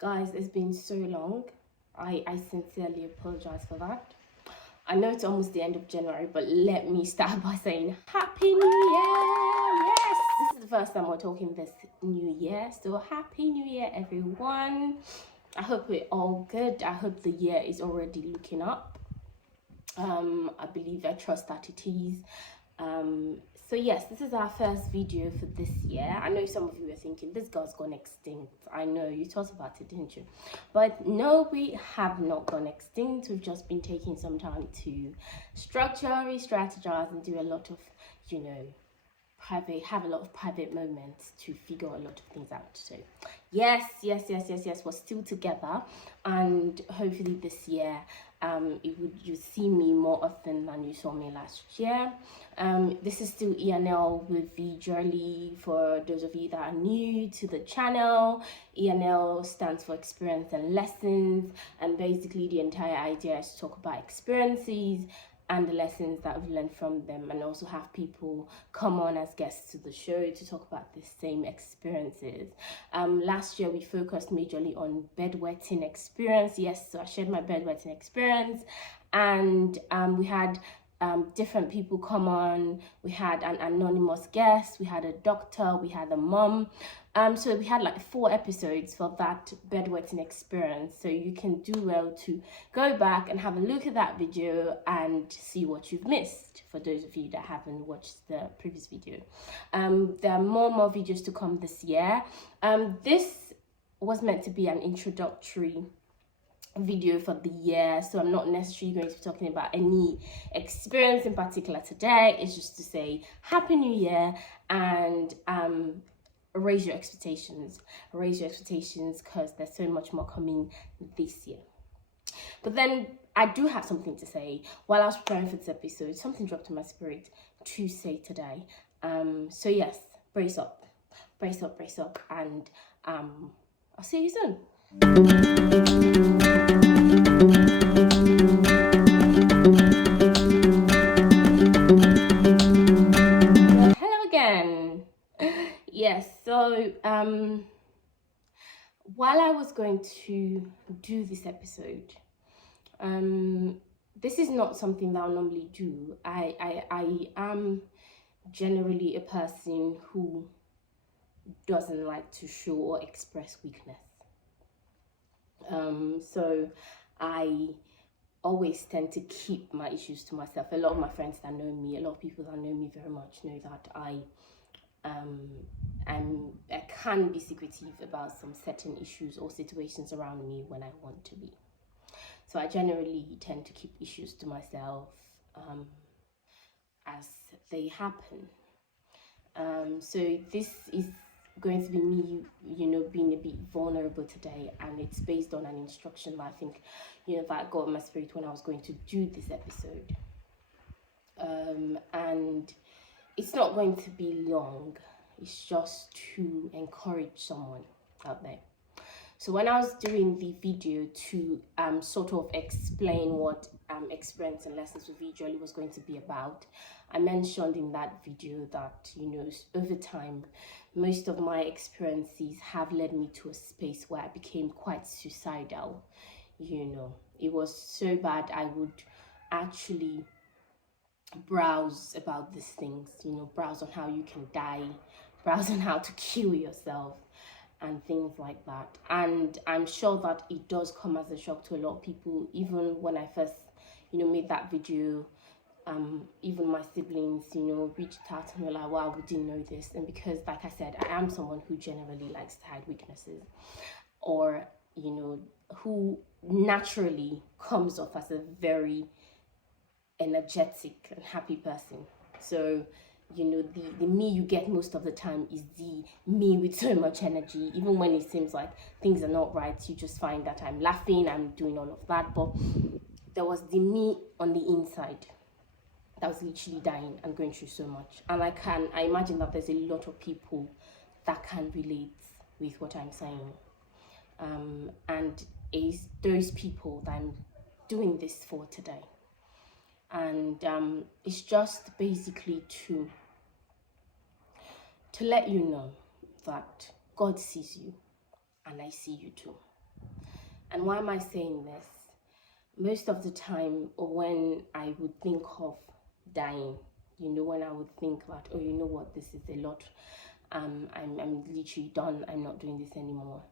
Guys, it's been so long. I sincerely apologize for that. I know it's almost the end of January, but let me start by saying Happy New Year! Yes! This is the first time we're talking this new year, so Happy New Year, everyone. I hope we're all good. I hope the year is already looking up. I trust that it is. So yes, this is our first video for this year. I know some of you are thinking, this girl's gone extinct. I know, you thought about it, didn't you? But no, we have not gone extinct. We've just been taking some time to structure, re-strategize, and do a lot of, have a lot of private moments to figure a lot of things out. So yes, we're still together, and hopefully this year you see me more often than you saw me last year. This is still ENL with Vee-Jolly. For those of you that are new to the channel, ENL stands for experience and lessons, and basically the entire idea is to talk about experiences and the lessons that we've learned from them, and also have people come on as guests to the show to talk about the same experiences. Last year we focused majorly on bedwetting experience. Yes, so I shared my bedwetting experience, and we had different people come on. We had an anonymous guest, we had a doctor, we had a mom. So we had like 4 episodes for that bedwetting experience. So you can do well to go back and have a look at that video and see what you've missed, for those of you that haven't watched the previous video. There are more videos to come this year. This was meant to be an introductory video for the year, so I'm not necessarily going to be talking about any experience in particular today. It's just to say Happy New Year, and raise your expectations because there's so much more coming this year. But then I do have something to say. While I was preparing for this episode, something dropped in my spirit to say today. So yes, brace up, and I'll see you soon. Hello again. Yes, so while I was going to do this episode, this is not something that I normally do. I am generally a person who doesn't like to show or express weakness. So I always tend to keep my issues to myself. A lot of my friends that know me, a lot of people that know me very much know that I can be secretive about some certain issues or situations around me when I want to be. So I generally tend to keep issues to myself as they happen. So this is going to be me, being a bit vulnerable today, and it's based on an instruction that I think, that got in my spirit when I was going to do this episode. And it's not going to be long. It's just to encourage someone out there. So when I was doing the video to sort of explain what experience and lessons with Vee-Jolly was going to be about, I mentioned in that video that, over time, most of my experiences have led me to a space where I became quite suicidal. It was so bad I would actually browse about these things, browse on how you can die, browse on how to kill yourself, and things like that. And I'm sure that it does come as a shock to a lot of people. Even when I first, made that video, even my siblings, reached out and were like, wow, we didn't know this. And because, like I said, I am someone who generally likes to hide weaknesses, or, who naturally comes off as a very energetic and happy person. So the me you get most of the time is the me with so much energy. Even when it seems like things are not right, you just find that I'm laughing, I'm doing all of that. But there was the me on the inside that was literally dying and going through so much. And I imagine that there's a lot of people that can relate with what I'm saying. And it's those people that I'm doing this for today. And it's just basically to let you know that God sees you and I see you too. And why am I saying this? Most of the time, when I would think of dying, when I would think that, oh, you know what, this is a lot. I'm literally done. I'm not doing this anymore.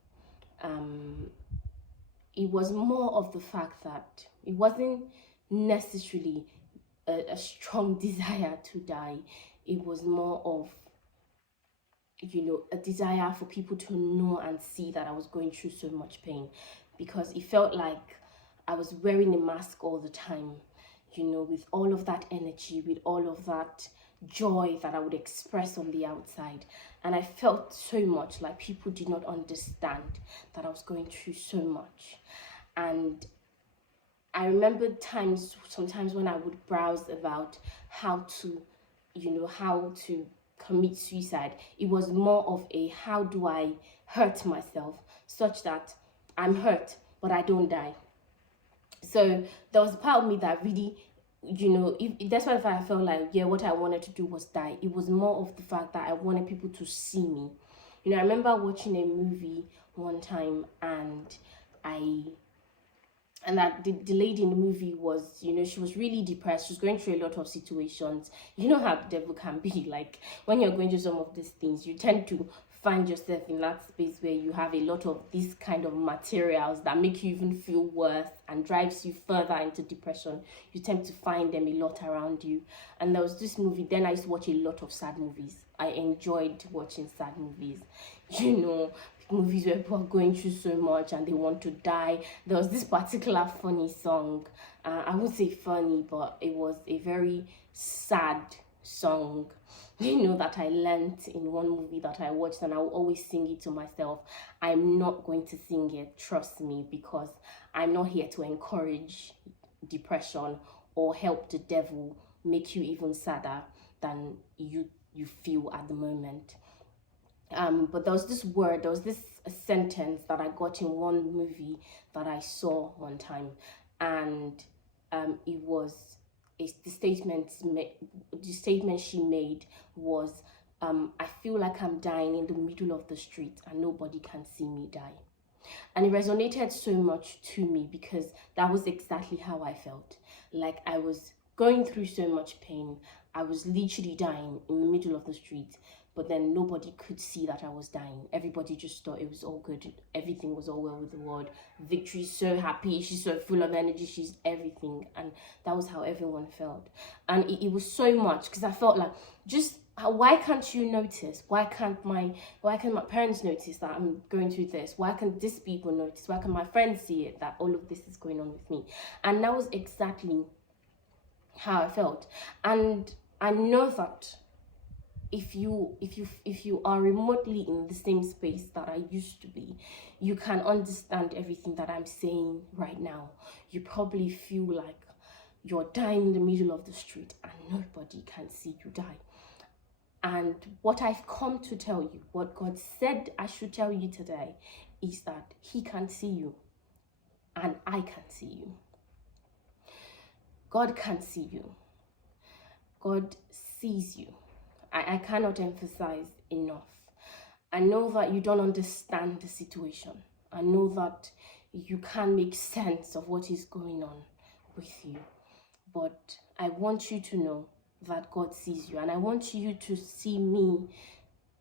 It was more of the fact that it wasn't necessarily a strong desire to die. It was more of, a desire for people to know and see that I was going through so much pain, because it felt like I was wearing a mask all the time, with all of that energy, with all of that joy that I would express on the outside. And I felt so much like people did not understand that I was going through so much. And I remember sometimes when I would browse about how to commit suicide. It was more of a, how do I hurt myself such that I'm hurt but I don't die. So there was a part of me that really, if that's why I felt like, yeah, what I wanted to do was die. It was more of the fact that I wanted people to see me. I remember watching a movie one time, and that the lady in the movie was, she was really depressed. She was going through a lot of situations. You know how the devil can be. Like, when you're going through some of these things, you tend to find yourself in that space where you have a lot of these kind of materials that make you even feel worse and drives you further into depression. You tend to find them a lot around you. And there was this movie. Then I used to watch a lot of sad movies. I enjoyed watching sad movies. Movies where people are going through so much and they want to die. There was this particular funny song. I wouldn't say funny, but it was a very sad song, that I learnt in one movie that I watched, and I will always sing it to myself. I'm not going to sing it, trust me, because I'm not here to encourage depression or help the devil make you even sadder than you feel at the moment. But there was this sentence that I got in one movie that I saw one time, and it was the statement she made was, I feel like I'm dying in the middle of the street and nobody can see me die. And it resonated so much to me, because that was exactly how I felt. Like, I was going through so much pain. I was literally dying in the middle of the street, but then nobody could see that I was dying. Everybody just thought it was all good. Everything was all well with the world. Victory's so happy. She's so full of energy. She's everything. And that was how everyone felt. And it was so much, because I felt like, why can't you notice? Why can't my parents notice that I'm going through this? Why can't these people notice? Why can my friends see it, that all of this is going on with me? And that was exactly how I felt. And I know that if you are remotely in the same space that I used to be, you can understand everything that I'm saying right now. You probably feel like you're dying in the middle of the street and nobody can see you die. And what I've come to tell you, what God said I should tell you today, is that He can see you and I can see you. God can see you. God sees you. I cannot emphasize enough. I know that you don't understand the situation. I know that you can't make sense of what is going on with you. But I want you to know that God sees you. And I want you to see me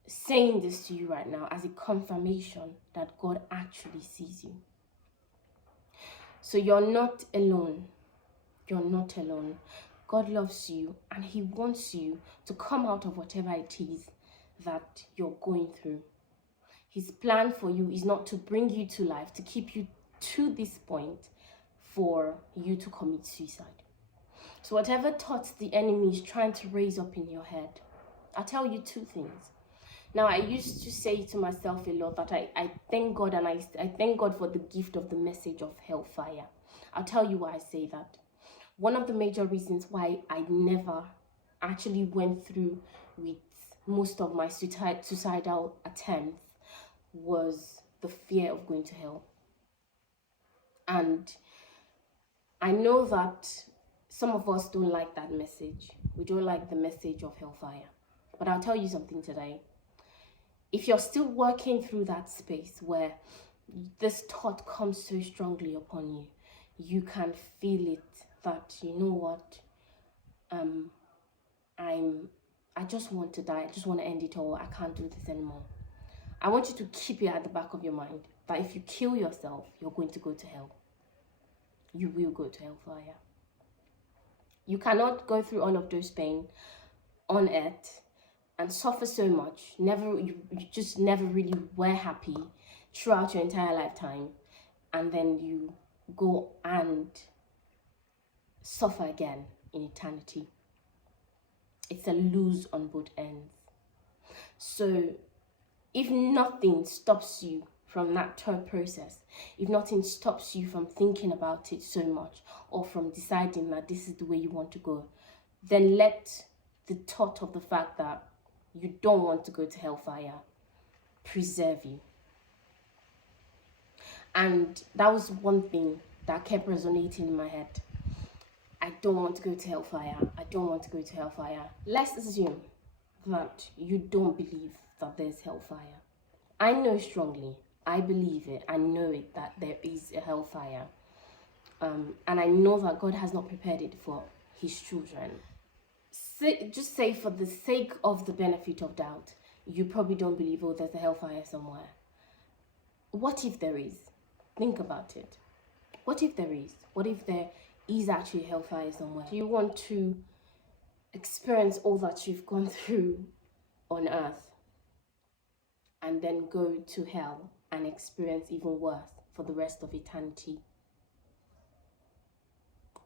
saying this to you right now as a confirmation that God actually sees you. So you're not alone. You're not alone. God loves you, and He wants you to come out of whatever it is that you're going through. His plan for you is not to bring you to life, to keep you to this point for you to commit suicide. So whatever thoughts the enemy is trying to raise up in your head, I'll tell you two things. Now, I used to say to myself a lot that I thank God, and I thank God for the gift of the message of hellfire. I'll tell you why I say that. One of the major reasons why I never actually went through with most of my suicidal attempts was the fear of going to hell. And I know that some of us don't like that message. We don't like the message of hellfire. But I'll tell you something today. If you're still working through that space where this thought comes so strongly upon you, you can feel it, that you know what, I just want to die. I just want to end it all. I can't do this anymore. I want you to keep it at the back of your mind that if you kill yourself, you're going to go to hell. You will go to hellfire. You cannot go through all of those pain on earth and suffer so much. You just never really were happy throughout your entire lifetime, and then you go and suffer again in eternity. It's a lose on both ends. So if nothing stops you from that thought process, if nothing stops you from thinking about it so much, or from deciding that this is the way you want to go, then let the thought of the fact that you don't want to go to hellfire preserve you. And that was one thing that kept resonating in my head. I don't want to go to hellfire. I don't want to go to hellfire. Let's assume that you don't believe that there's hellfire. I know strongly, I believe it, I know it, that there is a hellfire. And I know that God has not prepared it for his children. Just say, for the sake of the benefit of doubt, you probably don't believe, oh, there's a hellfire somewhere. What if there is? Think about it. What if there is? What if there is actually hellfire somewhere? Do you want to experience all that you've gone through on earth and then go to hell and experience even worse for the rest of eternity?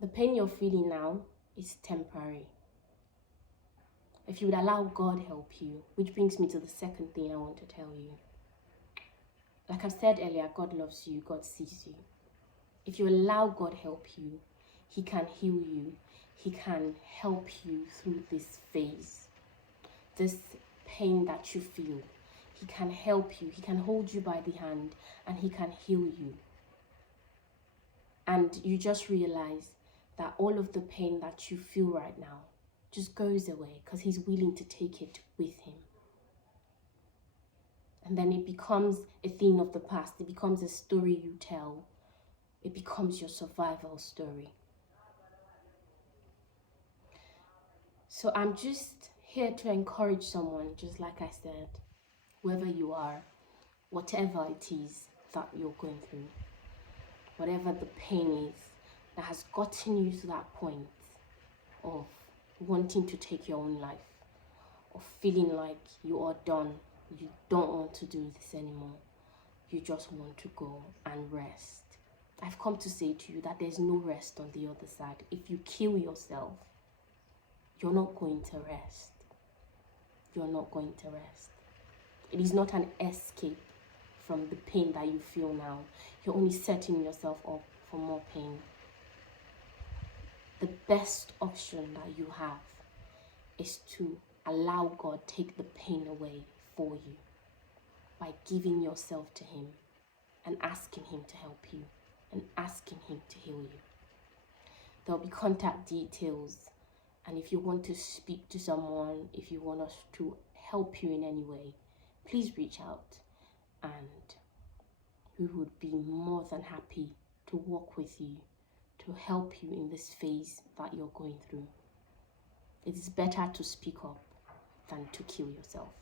The pain you're feeling now is temporary. If you would allow God help you, which brings me to the second thing I want to tell you. Like I've said earlier, God loves you, God sees you. If you allow God help you, he can heal you. He can help you through this phase, this pain that you feel. He can help you. He can hold you by the hand and he can heal you. And you just realize that all of the pain that you feel right now just goes away because he's willing to take it with him. And then it becomes a thing of the past. It becomes a story you tell. It becomes your survival story. So I'm just here to encourage someone, just like I said, wherever you are, whatever it is that you're going through, whatever the pain is that has gotten you to that point of wanting to take your own life, or feeling like you are done, you don't want to do this anymore, you just want to go and rest. I've come to say to you that there's no rest on the other side. If you kill yourself, you're not going to rest. You're not going to rest. It is not an escape from the pain that you feel now. You're only setting yourself up for more pain. The best option that you have is to allow God take the pain away for you by giving yourself to him and asking him to help you and asking him to heal you. There'll be contact details, and if you want to speak to someone, if you want us to help you in any way, please reach out and we would be more than happy to work with you, to help you in this phase that you're going through. It is better to speak up than to kill yourself.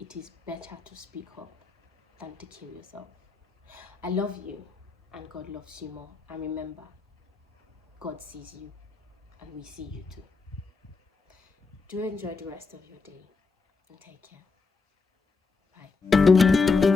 It is better to speak up than to kill yourself. I love you and God loves you more. And remember, God sees you and we see you too. Do enjoy the rest of your day and take care. Bye.